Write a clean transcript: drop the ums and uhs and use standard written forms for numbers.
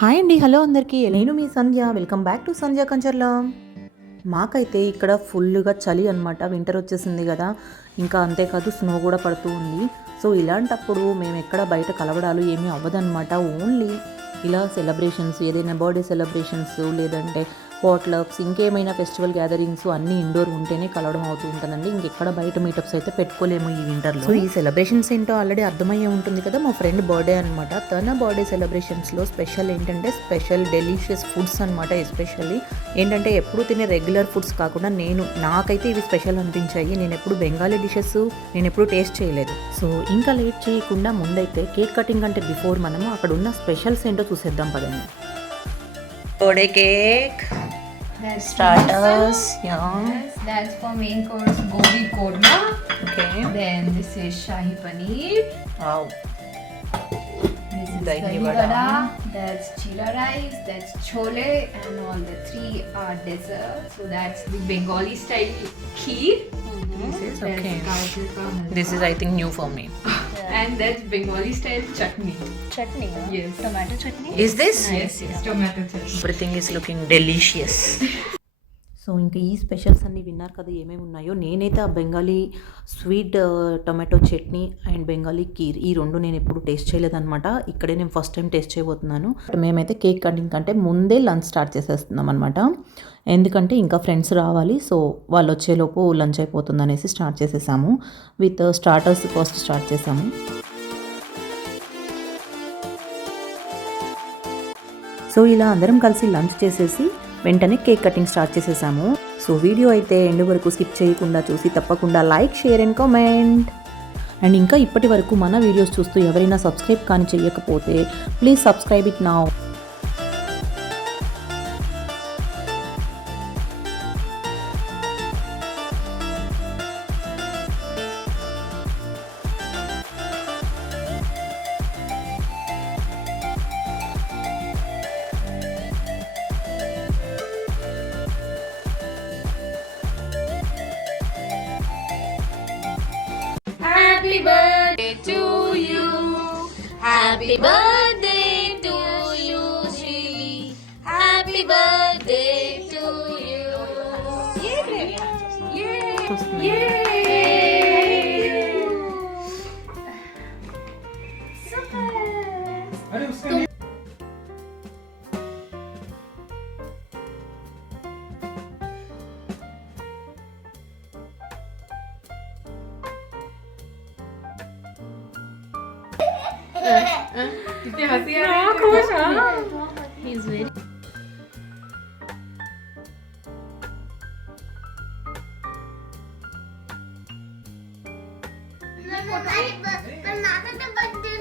హాయ్ అండి, హలో అందరికీ. నేను మీ సంధ్య. వెల్కమ్ బ్యాక్ టు సంధ్య కంచర్ల. మాకైతే ఇక్కడ ఫుల్గా చలి అనమాట. వింటర్ వచ్చేసింది కదా, ఇంకా అంతేకాదు స్నో కూడా పడుతూ ఉంది. సో ఇలాంటప్పుడు మేము ఎక్కడ బయట కలవడాలు ఏమీ అవ్వదన్నమాట. ఓన్లీ ఇలా సెలబ్రేషన్స్, ఏదైనా బర్త్డే సెలబ్రేషన్స్ లేదంటే పాట్లక్స్, ఇంకేమైనా ఫెస్టివల్ గ్యాదరింగ్స్ అన్నీ ఇండోర్ ఉంటేనే కలవడం అవుతూ ఉంటుందండి. ఇంకెక్కడ బయట మీటప్స్ అయితే పెట్టుకోలేము ఈ వింటర్లో. సో ఈ సెలబ్రేషన్స్ ఏంటో ఆల్రెడీ అర్థమయ్యే ఉంటుంది కదా. మా ఫ్రెండ్ బర్త్డే అనమాట. తన బర్త్డే సెలబ్రేషన్స్లో స్పెషల్ ఏంటంటే స్పెషల్ డెలిషియస్ ఫుడ్స్ అనమాట. ఎస్పెషల్లీ ఏంటంటే ఎప్పుడు తినే రెగ్యులర్ ఫుడ్స్ కాకుండా నాకైతే ఇవి స్పెషల్ అనిపించాయి. నేను ఎప్పుడు బెంగాలీ డిషెస్ నేను ఎప్పుడు టేస్ట్ చేయలేదు. సో ఇంకా లేట్ చేయకుండా ముందైతే కేక్ కటింగ్ అంటే బిఫోర్ మనము అక్కడ ఉన్న స్పెషల్స్ ఏంటో చూసేద్దాం పదండి. Birthday cake, starters, yeah. Yes, that's for main course gobi korma. Okay. Then this is shahi paneer. Wow. This is Dahi dahi vada. vada. That's jeera rice. That's chole, and all the three are desserts. So that's the Bengali style kheer. This is That's okay. gajar ka halwa. This is, I think, new for me. And that's Bengali style chutney. Chutney, huh? Yes. Tomato chutney. Is this? Yes, yes. Tomato chutney. Everything is looking delicious. So ఇంకా ఈ స్పెషల్స్ అన్నీ విన్నారు కదా ఏమేమి ఉన్నాయో. నేనైతే ఆ Bengali sweet tomato chutney and Bengali kheer ఈ రెండు నేను ఎప్పుడు టేస్ట్ చేయలేదన్నమాట. ఇక్కడే నేను ఫస్ట్ టైం టేస్ట్ చేయబోతున్నాను. మేమైతే కేక్ కటింగ్ కంటే ముందే లంచ్ స్టార్ట్ చేసేస్తున్నాం అనమాట. ఎందుకంటే ఇంకా ఫ్రెండ్స్ రావాలి. సో వాళ్ళు వచ్చేలోపు లంచ్ అయిపోతుంది అనేసి స్టార్ట్ చేసేసాము. విత్ స్టార్టర్స్ ఫస్ట్ స్టార్ట్ చేసాము. సో ఇలా అందరం కలిసి లంచ్ చేసేసి వెంటనే కేక్ కటింగ్ స్టార్ట్ చేసేసాము. సో వీడియో అయితే ఎండ్ వరకు స్కిప్ చేయకుండా చూసి తప్పకుండా like, share and comment. And ఇంకా ఇప్పటి వరకు మన వీడియోస్ చూస్తూ ఎవరైనా సబ్స్క్రైబ్ కానీ చేయకపోతే please subscribe it now. Happy birthday to you. Happy birthday to you, Shri. Happy birthday to you. कितनी हंसी आ रही है, खुश हाँ। He's very. पर नाना तो बर्थडे